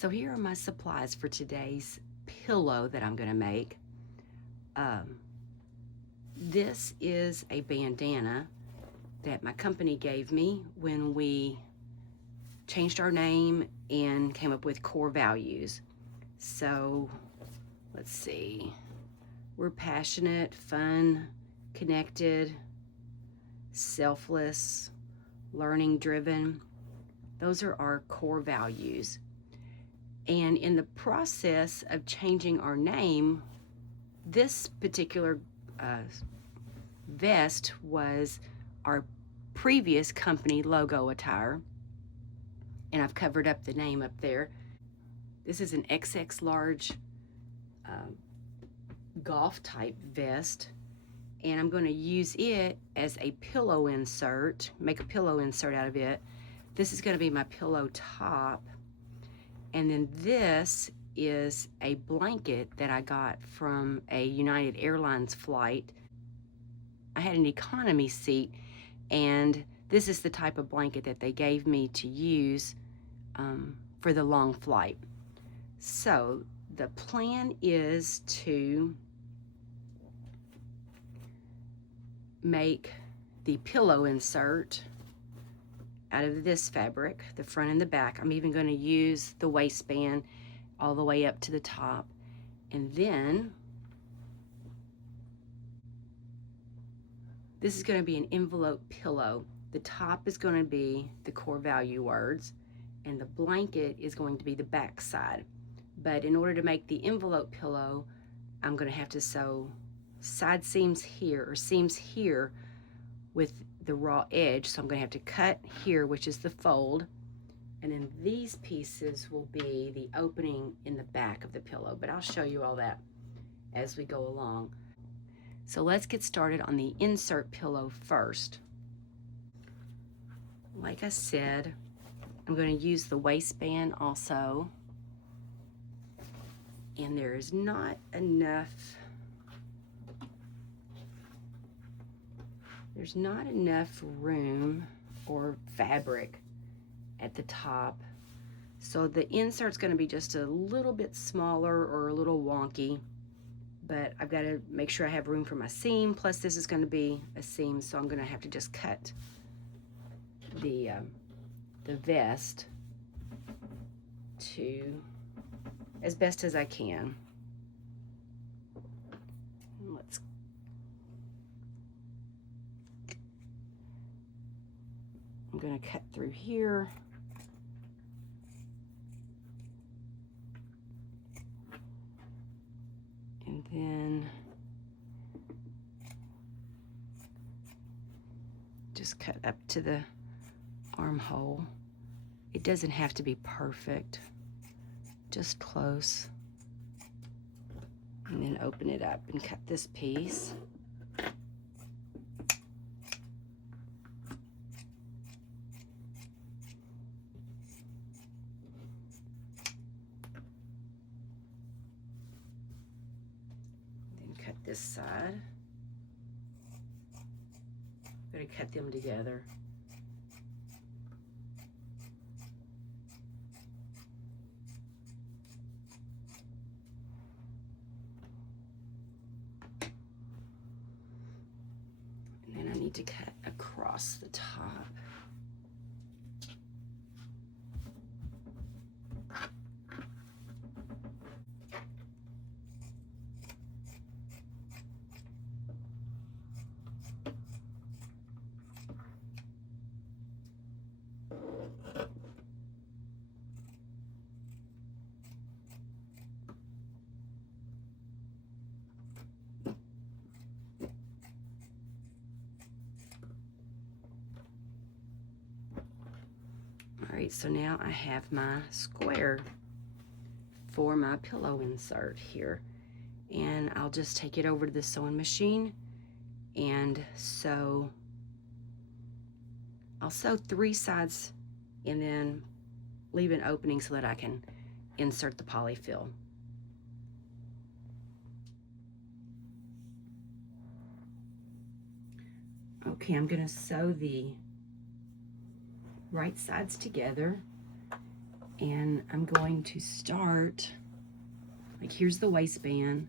So here are my supplies for today's pillow that I'm gonna make. This is a bandana that my company gave me when we changed our name and came up with core values. So let's see, we're passionate, fun, connected, selfless, learning driven. Those are our core values. And in the process of changing our name, this particular vest was our previous company logo attire, and I've covered up the name up there. This is an XX large golf type vest, and I'm going to use it as a pillow insert, make a pillow insert out of it. This is going to be my pillow top, and then this is a blanket that I got from a United Airlines flight. I had an economy seat, and this is the type of blanket that they gave me to use for the long flight. So the plan is to make the pillow insert out of this fabric, the front and the back. I'm even going to use the waistband all the way up to the top. And then this is going to be an envelope pillow. The top is going to be the core value words, and the blanket is going to be the back side. But in order to make the envelope pillow, I'm going to have to sew side seams here, or seams here, with the raw edge. So I'm going to have to cut here, which is the fold, and then these pieces will be the opening in the back of the pillow. But I'll show you all that as we go along. So let's get started on the insert pillow first. Like I said, I'm going to use the waistband also, and there is not enough, there's not enough room or fabric at the top, so the insert's going to be just a little bit smaller or a little wonky, but I've got to make sure I have room for my seam. Plus this is going to be a seam, so I'm going to have to just cut the vest to as best as I can. I'm going to cut through here. And then just cut up to the armhole. It doesn't have to be perfect, just close. And then open it up and cut this piece. Cut this side. I'm going to cut them together. And then I need to cut across the top. All right, so now I have my square for my pillow insert here, and I'll just take it over to the sewing machine and sew. I'll sew 3 sides and then leave an opening so that I can insert the polyfill. Okay, I'm going to sew the right sides together, And I'm going to start, like here's the waistband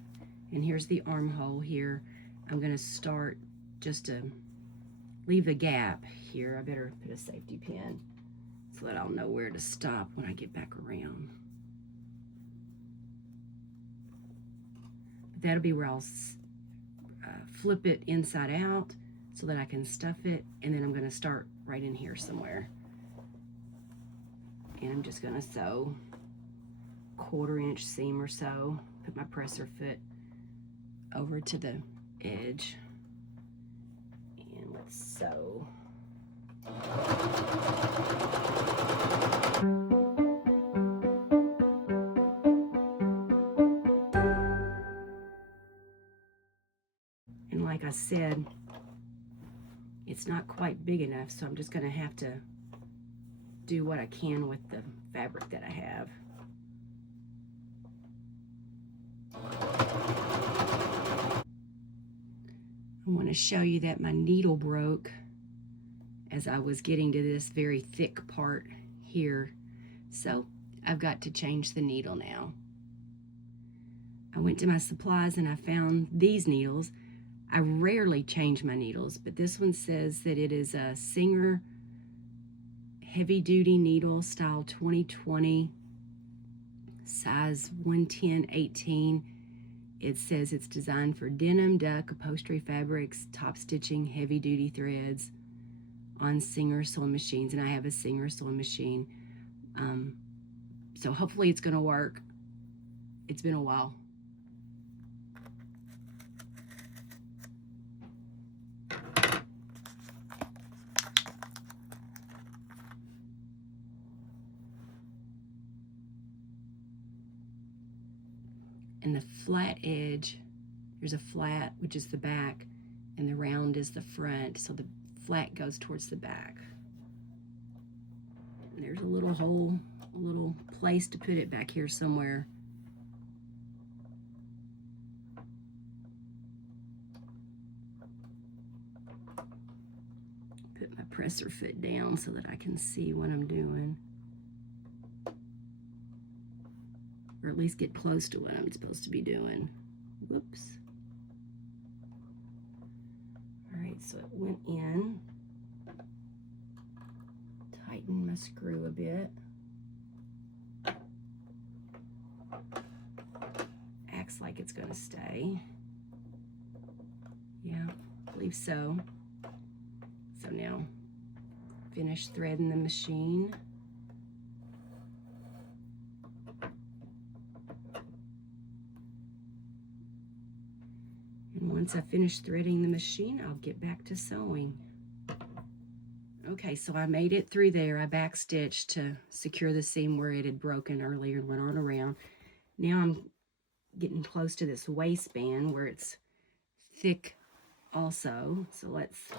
and here's the armhole here. I'm going to start just to leave a gap here. I better put a safety pin so that I'll know where to stop when I get back around. But that'll be where I'll flip it inside out so that I can stuff it, and then I'm going to start right in here somewhere. And I'm just going to sew 1/4 inch seam or so, put my presser foot over to the edge, and let's sew. And like I said, it's not quite big enough, so I'm just going to have to do what I can with the fabric that I have. I want to show you that my needle broke as I was getting to this very thick part here. So I've got to change the needle now. I went to my supplies and I found these needles. I rarely change my needles, but this one says that it is a Singer heavy duty needle, style 2020, size 110/18. It says it's designed for denim, duck, upholstery fabrics, top stitching, heavy duty threads on Singer sewing machines. And I have a Singer sewing machine. So hopefully it's going to work. It's been a while. And the flat edge, there's a flat, which is the back, and the round is the front. So the flat goes towards the back. And there's a little hole, a little place to put it back here somewhere. Put my presser foot down so that I can see what I'm doing. Or at least get close to what I'm supposed to be doing. Whoops. All right, so it went in. Tighten my screw a bit. Acts like it's gonna stay. Yeah, I believe so. So now, finish threading the machine. And once I finish threading the machine, I'll get back to sewing. Okay, so I made it through there. I backstitched to secure the seam where it had broken earlier and went on around. Now I'm getting close to this waistband where it's thick also. So let's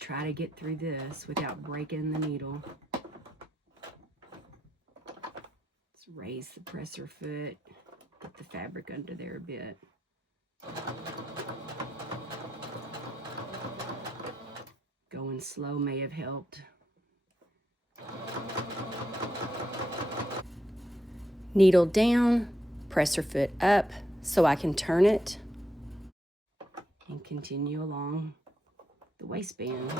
try to get through this without breaking the needle. Let's raise the presser foot. Put the fabric under there a bit. Going slow may have helped. Needle down, presser foot up so I can turn it and continue along the waistband.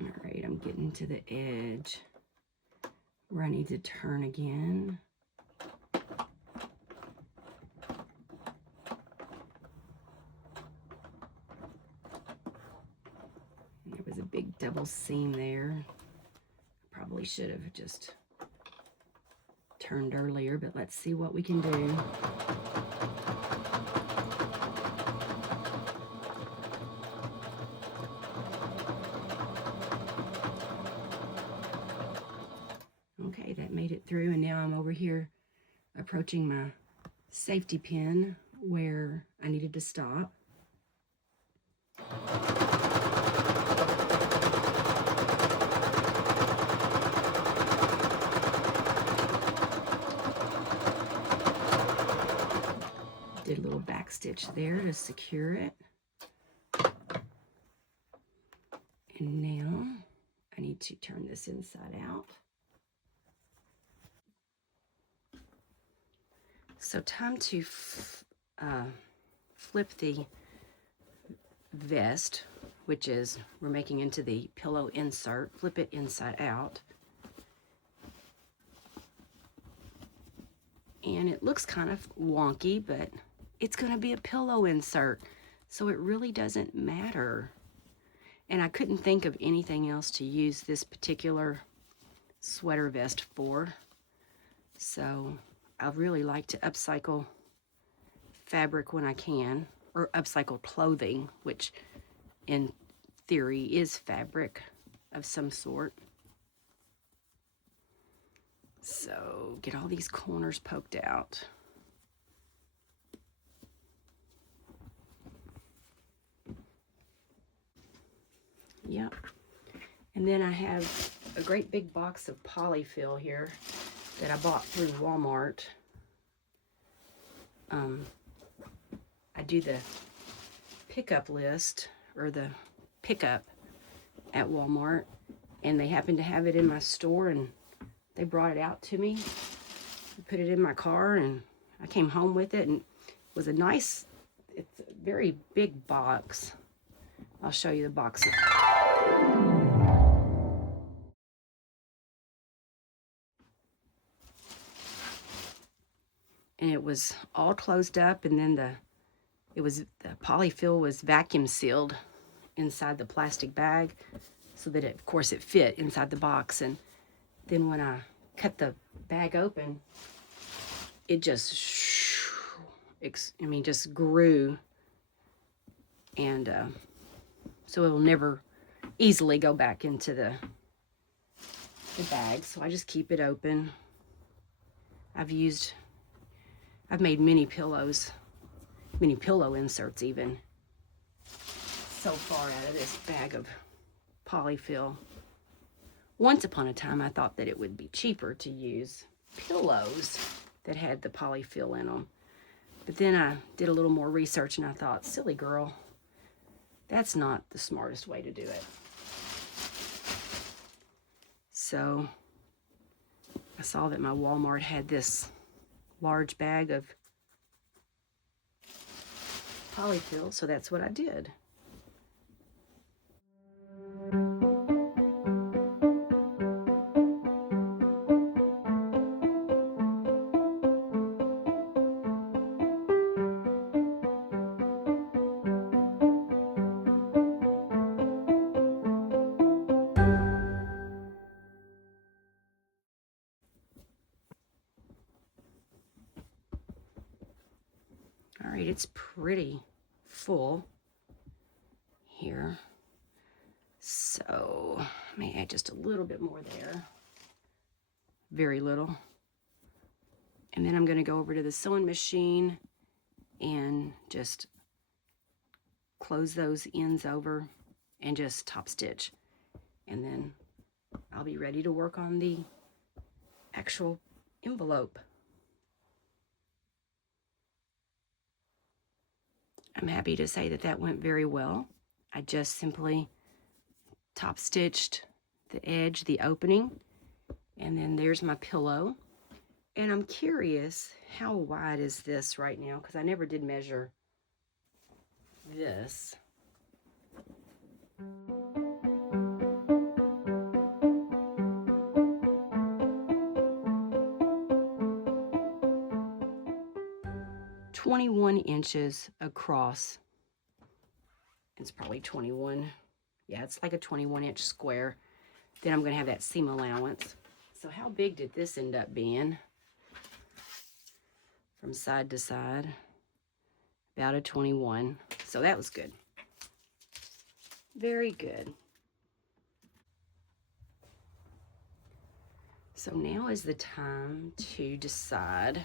Alright, I'm getting to the edge where I need to turn again. There was a big double seam there. I probably should have just turned earlier, but let's see what we can do. Okay, that made it it through, and now I'm over here approaching my safety pin where I needed to stop. Did a little back stitch there to secure it. And now I need to turn this inside out. So time to flip the vest, which is we're making into the pillow insert. Flip it inside out. And it looks kind of wonky, but it's going to be a pillow insert, so it really doesn't matter. And I couldn't think of anything else to use this particular sweater vest for. So I really like to upcycle fabric when I can, or upcycle clothing, which in theory is fabric of some sort. So get all these corners poked out. Yep. And then I have a great big box of polyfill here that I bought through Walmart. I do the pickup list, or the pickup at Walmart, and they happened to have it in my store, and they brought it out to me. I put it in my car, and I came home with it, and it was a nice, it's a very big box. I'll show you the box. And it was all closed up, and then the polyfill was vacuum sealed inside the plastic bag, so that it, of course, it fit inside the box. And then when I cut the bag open, it just, just grew, and so it will never easily go back into the bag. So I just keep it open. I've made many pillows, many pillow inserts even, so far out of this bag of polyfill. Once upon a time, I thought that it would be cheaper to use pillows that had the polyfill in them. But then I did a little more research, and I thought, silly girl, that's not the smartest way to do it. So I saw that my Walmart had this large bag of polyfill, so that's what I did. All right, it's pretty full here. So I may add just a little bit more there. Very little. And then I'm going to go over to the sewing machine and just close those ends over and just top stitch. And then I'll be ready to work on the actual envelope. I'm happy to say that that went very well. I just simply top stitched the edge, the opening, and then there's my pillow. And I'm curious, how wide is this right now? Because I never did measure this. $21 across. It's probably 21. Yeah, it's like a 21-inch square. Then I'm going to have that seam allowance. So how big did this end up being? From side to side, about a 21. So that was good. Very good. So now is the time to decide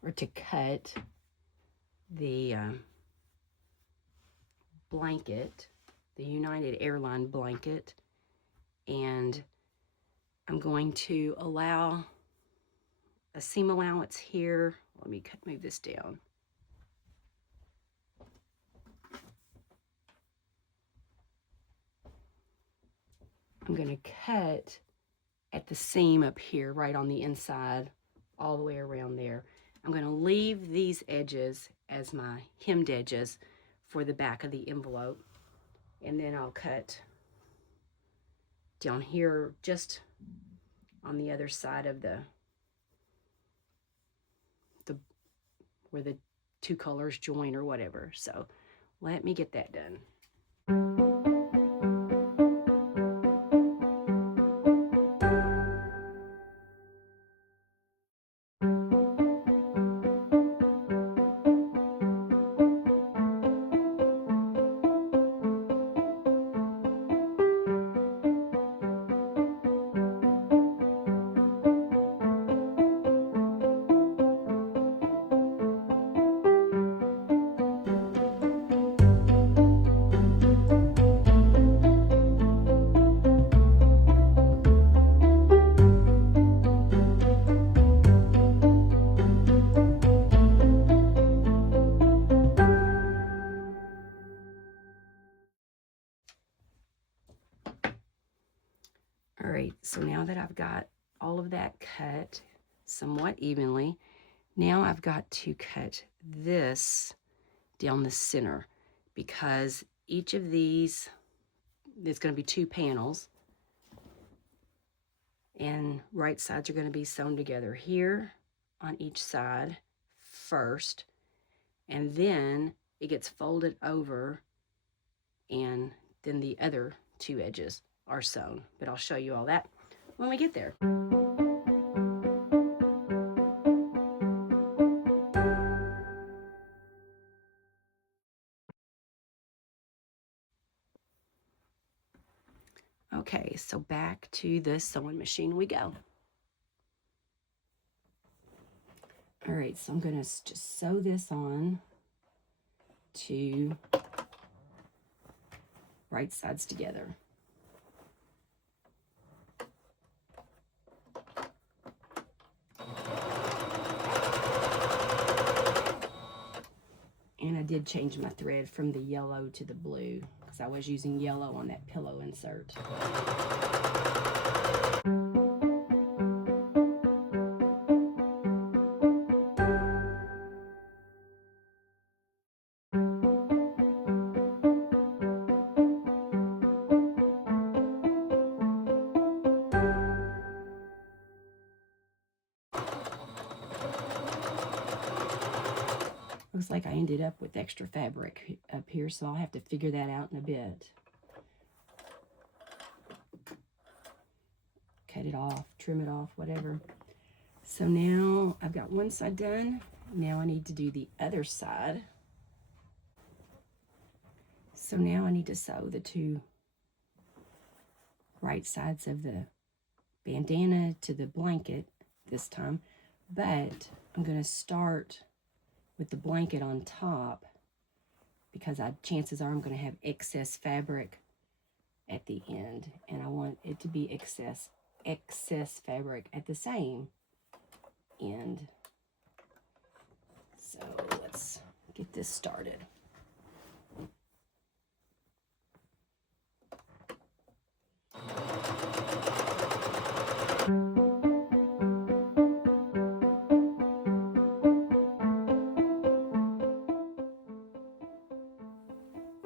or to cut the blanket, the United Airline blanket, and I'm going to allow a seam allowance here. Let me move this down. I'm going to cut at the seam up here, right on the inside, all the way around there. I'm going to leave these edges as my hemmed edges for the back of the envelope. And then I'll cut down here just on the other side of the where the two colors join or whatever. So let me get that done. All right, so now that I've got all of that cut somewhat evenly, now I've got to cut this down the center, because each of these, there's going to be 2 panels, and right sides are going to be sewn together here on each side first, and then it gets folded over, and then the other 2 edges are sewn. But I'll show you all that when we get there. Okay, so back to the sewing machine we go. All right, so I'm going to just sew this on to right sides together. And I did change my thread from the yellow to the blue because I was using yellow on that pillow insert. Looks like I ended up with extra fabric up here, so I'll have to figure that out in a bit. Cut it off, trim it off, whatever. So now I've got one side done. Now I need to do the other side. So now I need to sew the 2 right sides of the bandana to the blanket this time, but I'm going to start with the blanket on top because chances are I'm going to have excess fabric at the end, and I want it to be excess fabric at the same end. So let's get this started.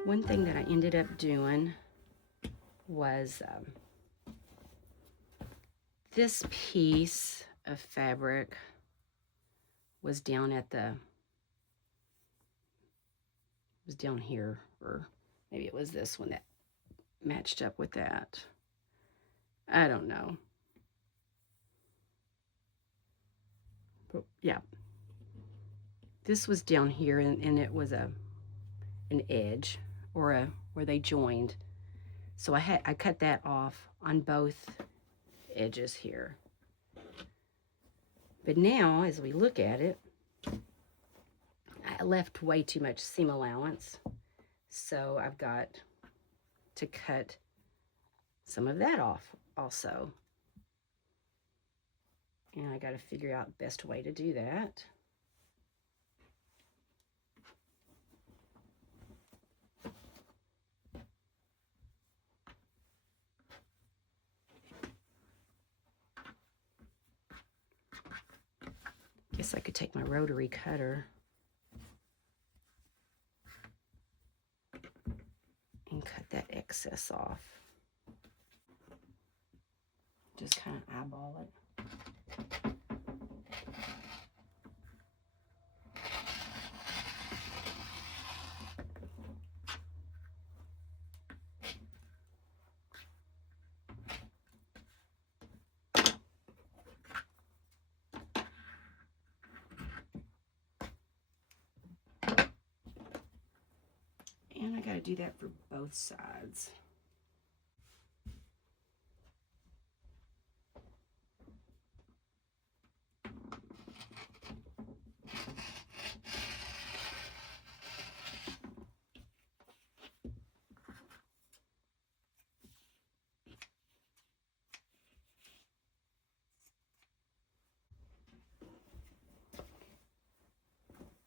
One thing that I ended up doing was this piece of fabric was down at was down here, or maybe it was this one that matched up with that. I don't know. But yeah, this was down here, and it was an edge, or where they joined. So I cut that off on both edges here. But now, as we look at it, I left way too much seam allowance. So I've got to cut some of that off also. And I got to figure out the best way to do that. Guess I could take my rotary cutter and cut that excess off. Just kind of eyeball it. And I got to do that for both sides.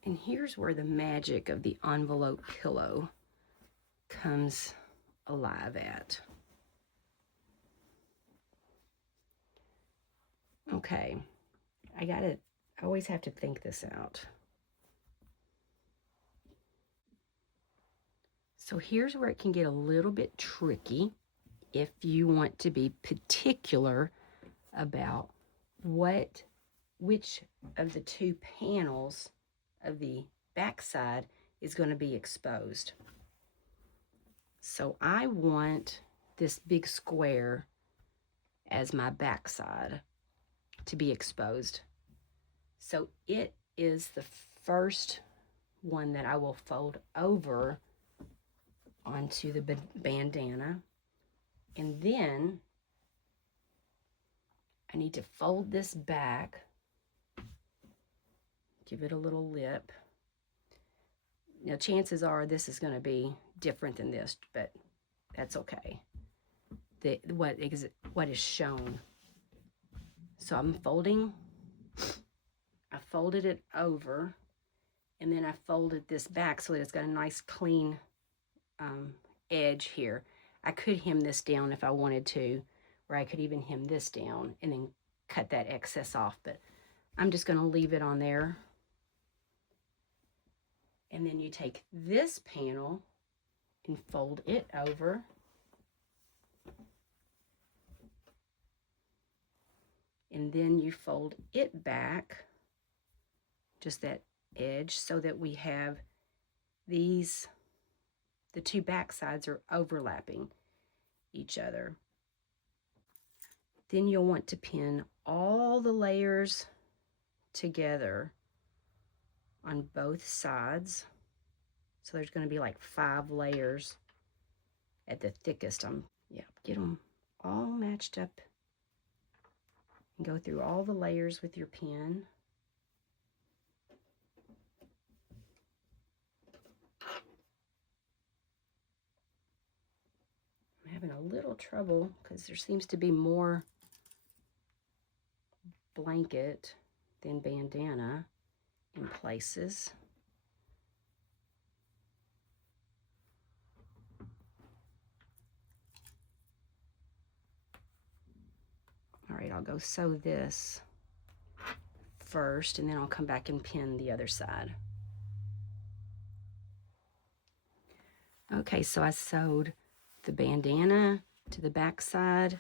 And here's where the magic of the envelope pillow comes alive at. Okay, I always have to think this out. So here's where it can get a little bit tricky if you want to be particular about which of the two panels of the backside is going to be exposed. So I want this big square as my backside to be exposed. So it is the first one that I will fold over onto the bandana. And then I need to fold this back, give it a little lip. Now, chances are this is going to be different than this, but that's okay. What is shown. So I'm folding. I folded it over, and then I folded this back so that it's got a nice clean edge here. I could hem this down if I wanted to, or I could even hem this down and then cut that excess off, but I'm just going to leave it on there. And then you take this panel and fold it over. And then you fold it back, just that edge, so that we have the two back sides are overlapping each other. Then you'll want to pin all the layers together on both sides. So there's going to be like 5 layers at the thickest. Get them all matched up and go through all the layers with your pin. I'm having a little trouble because there seems to be more blanket than bandana in places. All right, I'll go sew this first, and then I'll come back and pin the other side. Okay, so I sewed the bandana to the back side.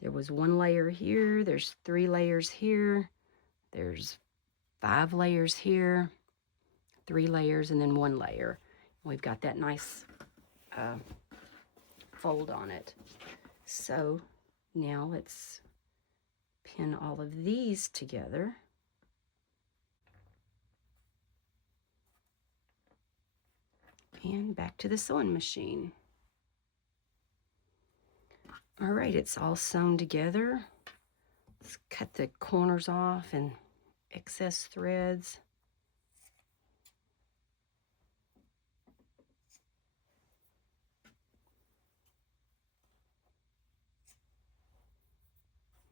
There was 1 layer here, there's 3 layers here, there's 5 layers here, 3 layers, and then 1 layer. We've got that nice fold on it. So now let's pin all of these together. And back to the sewing machine. All right, it's all sewn together. Let's cut the corners off and excess threads.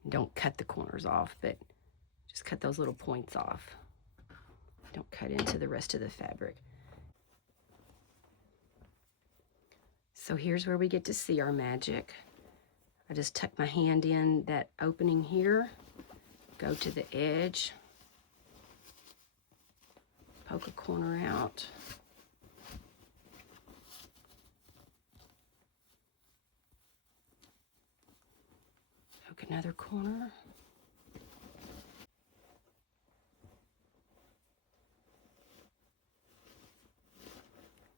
Don't cut the corners off, but just cut those little points off. Don't cut into the rest of the fabric. So here's where we get to see our magic. I just tuck my hand in that opening here, go to the edge, poke a corner out. Poke another corner.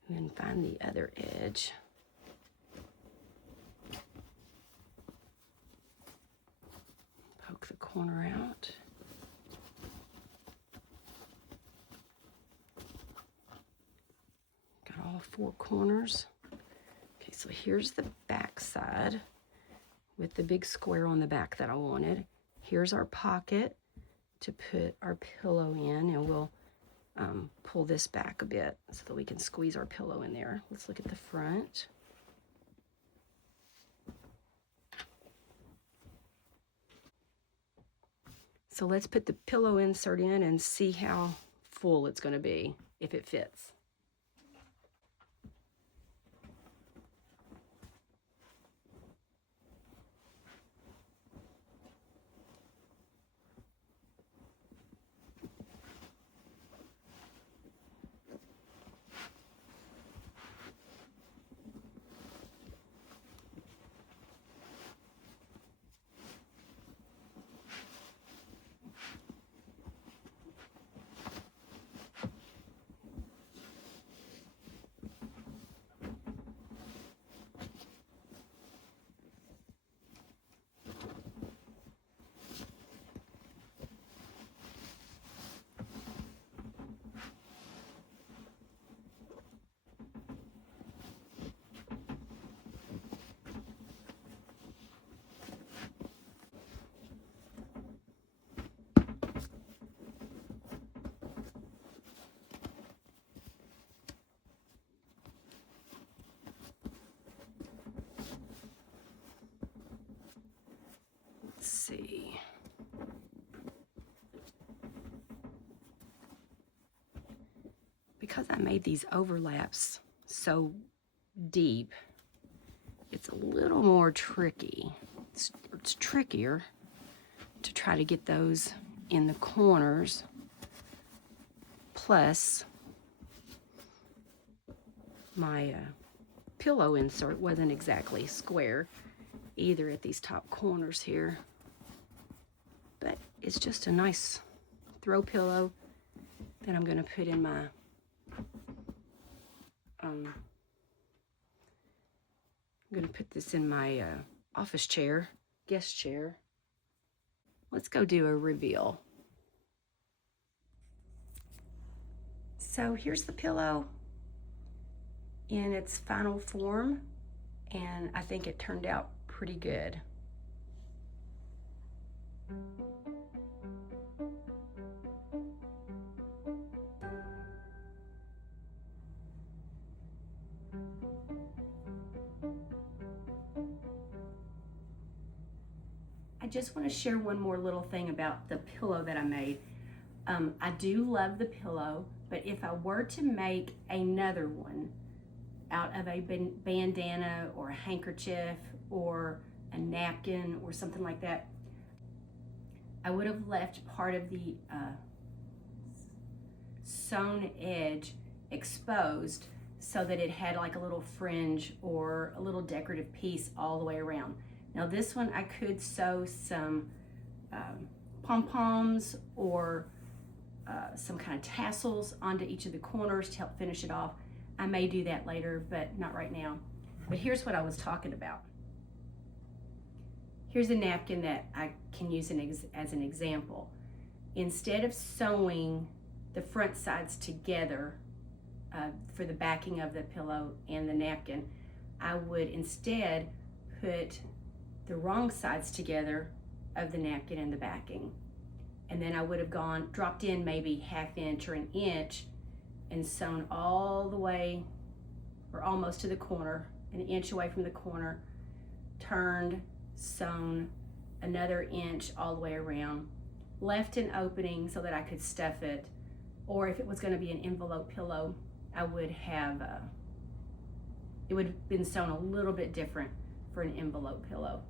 And then find the other edge. Poke the corner out. Got all 4 corners. Okay, so here's the back side with the big square on the back that I wanted. Here's our pocket to put our pillow in, and we'll pull this back a bit so that we can squeeze our pillow in there. Let's look at the front. So let's put the pillow insert in and see how full it's going to be, if it fits. Let's see. Because I made these overlaps so deep, it's a little more tricky. It's trickier to try to get those in the corners. Plus, my pillow insert wasn't exactly square either at these top corners here. But it's just a nice throw pillow that I'm going to put in my I'm going to put this in my office chair, guest chair. Let's go do a reveal. So here's the pillow in its final form, and I think it turned out pretty good. I just want to share one more little thing about the pillow that I made. I do love the pillow, but if I were to make another one out of a bandana or a handkerchief or a napkin or something like that, I would have left part of the sewn edge exposed so that it had like a little fringe or a little decorative piece all the way around. Now this one I could sew some pom-poms or some kind of tassels onto each of the corners to help finish it off. I may do that later, but not right now. But here's what I was talking about. Here's a napkin that I can use as an example. Instead of sewing the front sides together for the backing of the pillow and the napkin, I would instead put the wrong sides together of the napkin and the backing. And then I would have dropped in maybe 1/2 inch or 1 inch and sewn all the way or almost to the corner, 1 inch away from the corner, turned, sewn another inch all the way around, left an opening so that I could stuff it, or if it was going to be an envelope pillow, I would have, it would have been sewn a little bit different for an envelope pillow.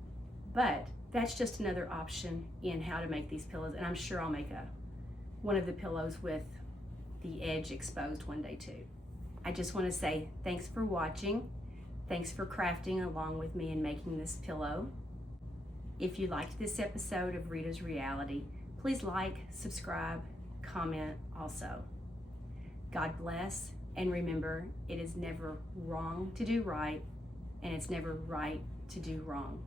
But that's just another option in how to make these pillows, and I'm sure I'll make one of the pillows with the edge exposed one day too. I just want to say thanks for watching. Thanks for crafting along with me and making this pillow. If you liked this episode of Rita's Reality, please like, subscribe, comment also. God bless, and remember, it is never wrong to do right, and it's never right to do wrong.